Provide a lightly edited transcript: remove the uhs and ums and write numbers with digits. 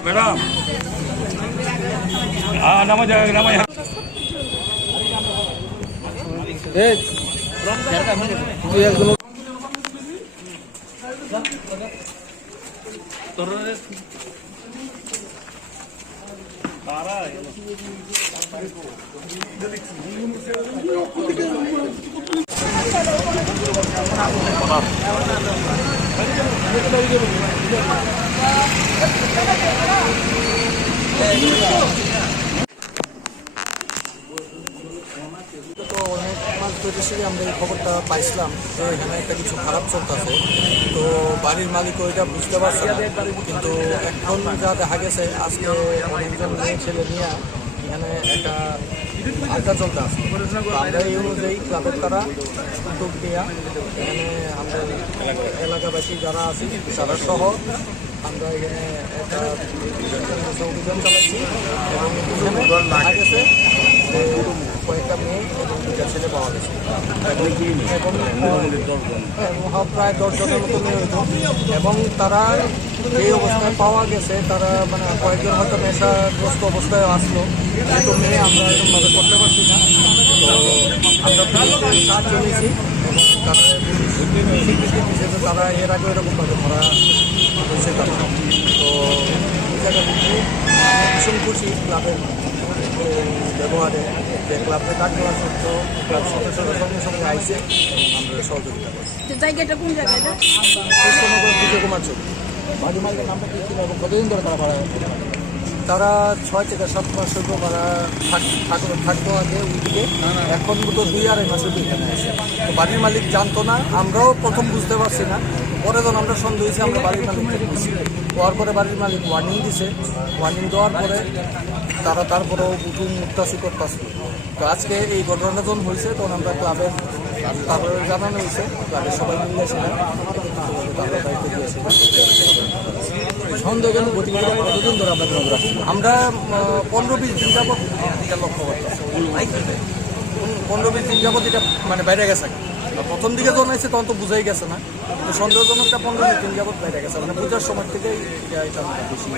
Madam हाँ नमः नमः তো অনেক মাস ধরে আমরা এই খবরটা পাইছিলাম যে এখানে একটা কিছু খারাপ চলতেছে। তো বাড়ির মালিক ওইটা বুঝতে পারছে না, কিন্তু এখন যা দেখা গেছে আজকে অনেকজন মেয়ে ছেলে নিয়ে এখানে একটা আড্ডা চলতে আছে। তো আমরা এই অনুযায়ী ক্লাবের তারা উদ্যোগ নেওয়া এখানে আমরা এলাকাবাসী যারা আছি তারা সহ আমরা এখানে একটা অভিযান চালাচ্ছি এবং দেখা গেছে কয়েকটা মেয়ে এবং দুটা ছেলে পাওয়া গেছে এবং প্রায় 10 জনের মতো মেয়ে হইত এবং তারা এই অবস্থায় পাওয়া গেছে তারা মানে কয়েকজন হয়তো নেশাগ্রস্ত অবস্থায় আসলো, কিন্তু মেয়ে আমরা এরকমভাবে করতে পারছি না। তো আমরা পুলিশের সাহায্য নিয়েছি এবং তারা স্বীকৃতি দিয়েছে যে তারা এর আগে এরকমভাবে ধরা হয়েছে তারা। তো এই জায়গা থেকে ভীষণ খুশি ক্লাবের ব্যবহারে, যে ক্লাবের কার্যকলাপ সত্য ক্লাব সদস্যরা সঙ্গে সঙ্গে আইসে এবং আমরা সহযোগিতা করছি। জায়গাটা কোন জায়গাটা? কৃষ্ণনগর বিজয় কুমার চৌধুরী। বাড়ি মালিকের নামটা কি ছিল এবং কতদিন ধরে তারা ভাড়া তারা 6 থেকে 7 মাস হইব ভাড়া থাকতো আগে ওইদিকে, এখন তো 2-2.5 মাস হইব এখানে আসে। তো বাড়ির মালিক জানতো না, আমরাও প্রথম বুঝতে পারছি না, পরে যখন আমরা সন্দেহ হয়েছি আমরা বাড়ির মালিককে বুঝছি। হওয়ার পরে বাড়ির মালিক ওয়ার্নিং দিছে, ওয়ার্নিং দেওয়ার পরে তারা তারপরেও উঠুন মুক্তাসি করতেছে। তো আজকে এই ঘটনাটা যখন হয়েছে তখন আমরা ক্লাবের তারপরে জানানো হয়েছে, ক্লাবের সবাই মিলেছিলাম, তারা দায়িত্ব দিয়েছিলাম। সন্দেহজনক গতিবিধি কতদিন ধরে আপনাদের নজর আসছে? আমরা 15-20 দিন যাবত এটা লক্ষ্য করতেছি। 15-20 দিন যাবত এটা মানে বাইরে গেছে। প্রথম দিকে যখন এসে তখন তো বুঝাই গেছে না, কিন্তু সন্দেহজনকটা 15-20 দিন যাবত বাইরে গেছে, মানে পূজার সময় থেকেই এটা বেশি।